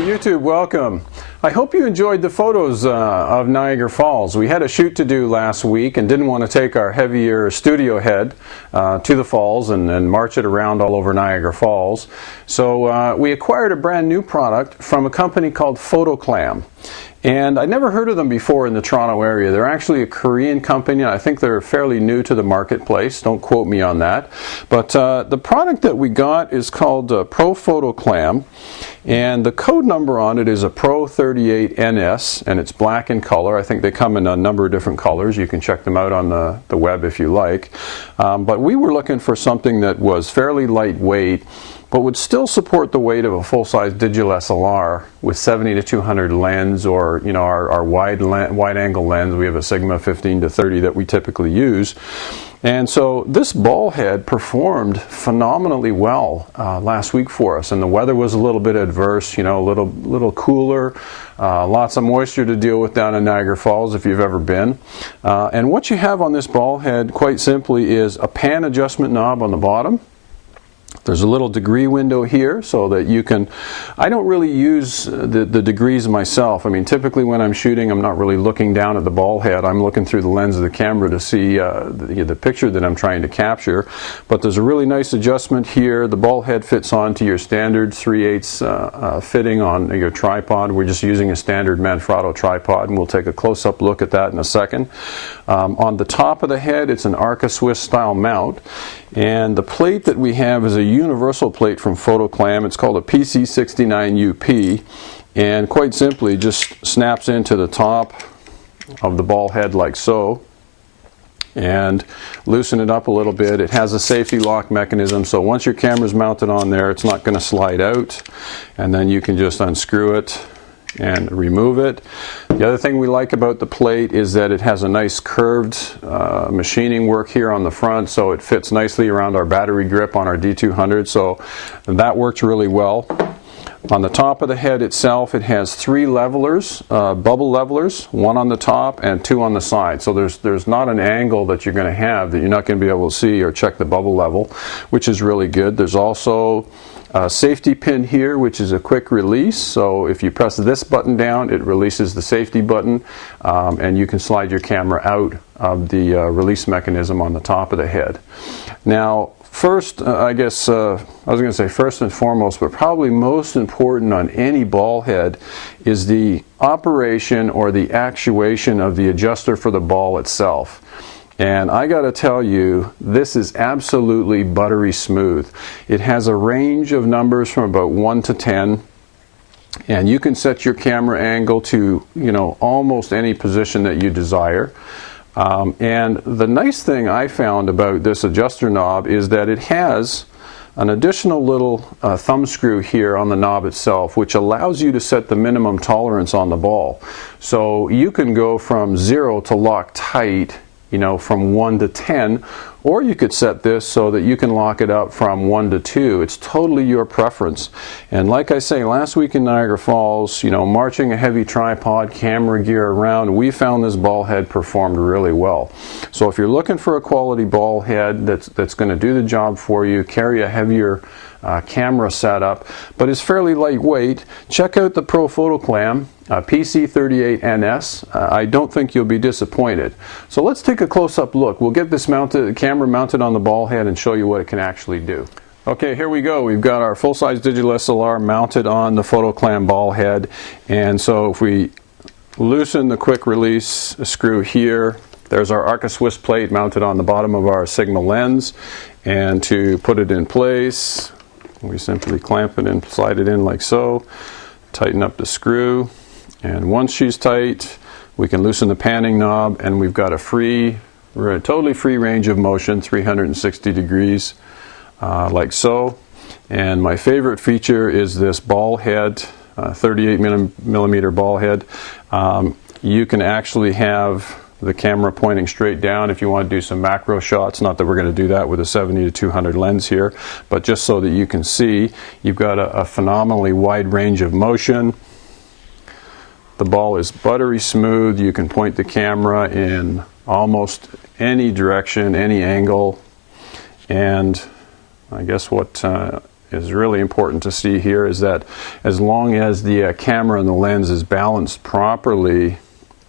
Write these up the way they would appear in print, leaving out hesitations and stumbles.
YouTube, welcome. I hope you enjoyed the photos of Niagara Falls. We had a shoot to do last week and didn't want to take our heavier studio head to the falls and march it around all over Niagara Falls. So we acquired a brand new product from a company called Photo Clam. And I'd never heard of them before in the Toronto area. They're actually a Korean company. I think they're fairly new to the marketplace. Don't quote me on that. But the product that we got is called Photo Clam. And the code number on it is a Pro-38NS, and it's black in color. I think they come in a number of different colors. You can check them out on the web if you like. But we were looking for something that was fairly lightweight, but would still support the weight of a full-size digital SLR with 70 to 200 lens, or our wide-angle lens. We have a Sigma 15 to 30 that we typically use. And so this ball head performed phenomenally well last week for us, and the weather was a little bit adverse, a little cooler, lots of moisture to deal with down in Niagara Falls if you've ever been. And what you have on this ball head, quite simply, is a pan adjustment knob on the bottom. There's a little degree window here so that you can, I don't really use the degrees myself. I mean, typically when I'm shooting, I'm not really looking down at the ball head. I'm looking through the lens of the camera to see the picture that I'm trying to capture. But there's a really nice adjustment here. The ball head fits onto your standard 3/8 fitting on your tripod. We're just using a standard Manfrotto tripod, and we'll take a close-up look at that in a second. On the top of the head, it's an arca Swiss style mount. And the plate that we have is a universal plate from Photo Clam. It's called a PC-39UP, and quite simply just snaps into the top of the ball head like so, and loosen it up a little bit. It has a safety lock mechanism, so once your camera's mounted on there, it's not going to slide out, and then you can just unscrew it and remove it. The other thing we like about the plate is that it has a nice curved machining work here on the front, so it fits nicely around our battery grip on our D200, so that works really well. On the top of the head itself, it has 3 levelers, bubble levelers, 1 on the top and 2 on the side. So there's not an angle that you're going to have that you're not going to be able to see or check the bubble level, which is really good. There's also a safety pin here, which is a quick release. So if you press this button down, it releases the safety button, and you can slide your camera out of the release mechanism on the top of the head. Now, first, I guess, I was going to say first and foremost, but probably most important on any ball head is the operation or the actuation of the adjuster for the ball itself. And I got to tell you, this is absolutely buttery smooth. It has a range of numbers from about 1 to 10. And you can set your camera angle to, almost any position that you desire. And the nice thing I found about this adjuster knob is that it has an additional little thumb screw here on the knob itself, which allows you to set the minimum tolerance on the ball. So you can go from 0 to lock tight, from 1 to 10, or you could set this so that you can lock it up from 1 to 2. It's totally your preference. And like I say, last week in Niagara Falls, marching a heavy tripod, camera gear around, we found this ball head performed really well. So if you're looking for a quality ball head that's going to do the job for you, carry a heavier camera setup, but is fairly lightweight, check out the Photo Clam PC-38NS. I don't think you'll be disappointed. So let's take a close-up look. We'll get this camera mounted on the ball head and show you what it can actually do. Okay, here we go. We've got our full-size digital SLR mounted on the Photo Clam ball head, and so if we loosen the quick release screw here, there's our arca Swiss plate mounted on the bottom of our Sigma lens, and to put it in place, we simply clamp it and slide it in like so, tighten up the screw, and once she's tight, we can loosen the panning knob, and we've got a totally free range of motion, 360 degrees, like so. And my favorite feature is this ball head, 38 millimeter ball head. You can actually have the camera pointing straight down if you want to do some macro shots. Not that we're going to do that with a 70 to 200 lens here, but just so that you can see, you've got a phenomenally wide range of motion. The ball is buttery smooth. You can point the camera in almost any direction, any angle, and I guess what is really important to see here is that as long as the camera and the lens is balanced properly,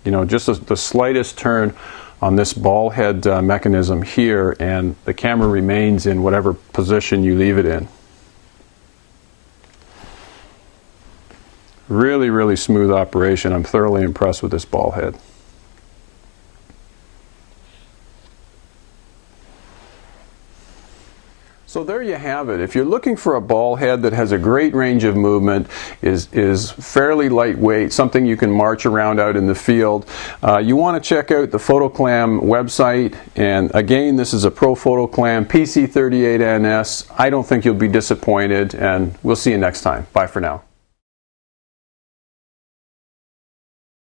you know, just the slightest turn on this ball head mechanism here and the camera remains in whatever position you leave it in. Really, really smooth operation. I'm thoroughly impressed with this ball head. So there you have it. If you're looking for a ball head that has a great range of movement, is fairly lightweight, something you can march around out in the field, you want to check out the Photo Clam website. And again, this is a Pro Photo Clam PC-38NS. I don't think you'll be disappointed, and we'll see you next time. Bye for now.